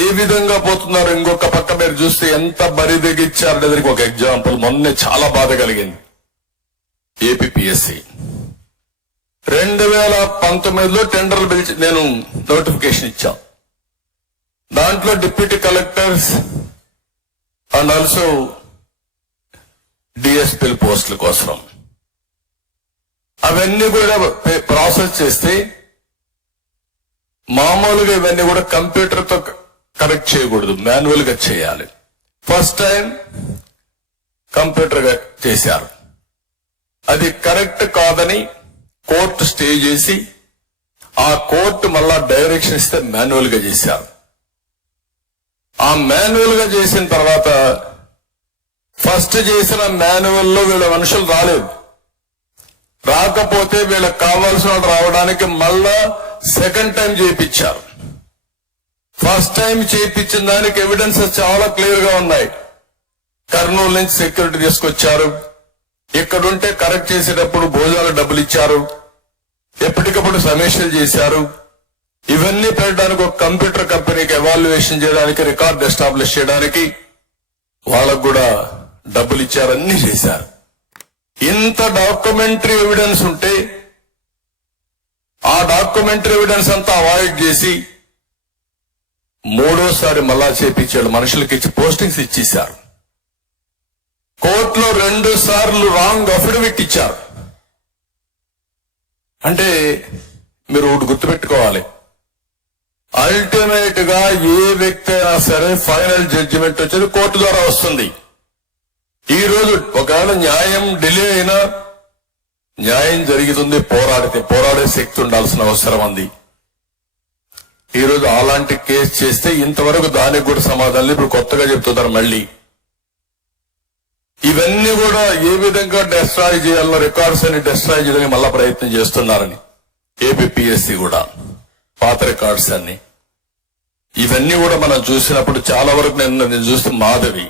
ఏ విధంగా పోతున్నారు. ఇంకొక పక్క మీరు చూస్తే ఎంత బరిదెగిచ్చారు అనేది ఒక ఎగ్జాంపుల్. మొన్నే చాలా బాధ కలిగింది. ఏపీపీఎస్సీ 2019లో టెండర్లు పిలిచి నేను నోటిఫికేషన్ ఇచ్చాం. దాంట్లో డిప్యూటీ కలెక్టర్స్ అండ్ ఆల్సో డిఎస్పీల పోస్టుల కోసం అవన్నీ కూడా ప్రాసెస్ చేస్తే మామూలుగా ఇవన్నీ కూడా కంప్యూటర్ తో కరెక్ట్ చేయకూడదు, మాన్యువల్ గా చేయాలి. ఫస్ట్ టైం కంప్యూటర్ గా చేశారు. అది కరెక్ట్ కాదని కోర్టు స్టే చేసి ఆ కోర్టు మళ్ళా డైరెక్షన్ ఇస్తే మాన్యువల్ గా చేశారు. ఆ మాన్యువల్ గా చేసిన తర్వాత ఫస్ట్ చేసిన మాన్యువల్ లో వీళ్ళ మనుషులు రాకపోతే వీళ్ళకి కావాల్సిన వాళ్ళు రావడానికి మళ్ళా సెకండ్ టైం చేయించారు. ఫస్ట్ టైం చేయించిన దానికి ఎవిడెన్సెస్ చాలా క్లియర్ గా ఉన్నాయి. కర్నూలు నుంచి సెక్యూరిటీ తీసుకొచ్చారు. ఇక్కడుంటే కరెక్ట్ చేసేటప్పుడు భోజనాలు డబ్బులు ఇచ్చారు. ఎప్పటికప్పుడు సమీక్షలు చేశారు. ఇవన్నీ పెట్టడానికి ఒక కంప్యూటర్ కంపెనీకి ఎవాల్యుయేషన్ చేయడానికి, రికార్డ్ ఎస్టాబ్లిష్ చేయడానికి వాళ్ళకు కూడా డబ్బులు ఇచ్చారు. అన్ని చేశారు. ఇంత డాక్యుమెంటరీ ఎవిడెన్స్ ఉంటే ఆ డాక్యుమెంటరీ ఎవిడెన్స్ అంతా అవాయిడ్ చేసి మూడోసారి మళ్ళా చేపించాడు. మనుషులకి ఇచ్చి పోస్టింగ్స్ ఇచ్చేశారు. కోర్టులో 2 సార్లు రాంగ్ అఫిడవిట్ ఇచ్చారు. అంటే మీరు ఒకటి గుర్తుపెట్టుకోవాలి, అల్టిమేట్ గా ఏ వ్యక్తి అయినా సరే ఫైనల్ జడ్జిమెంట్ వచ్చేది కోర్టు ద్వారా వస్తుంది. ఈ రోజు ఒకవేళ న్యాయం డిలే అయినా న్యాయం జరుగుతుంది. పోరాడే శక్తి ఉండాల్సిన అవసరం ఉంది. ఈ రోజు అలాంటి కేసు చేస్తే ఇంతవరకు దానికి కూడా సమాధానం ఇప్పుడు కొత్తగా చెప్తున్నారు. మళ్ళీ ఇవన్నీ కూడా ఏ విధంగా డెస్ట్రాయ్ చేయాలో రికార్డ్స్ అని డెస్ట్రాయ్ చేయడానికి మళ్ళా ప్రయత్నం చేస్తున్నారని ఏపీపీఎస్సీ కూడా పాత రికార్డ్స్ అన్ని ఇవన్నీ కూడా మనం చూసినప్పుడు చాలా వరకు నేను చూస్తే మాధవి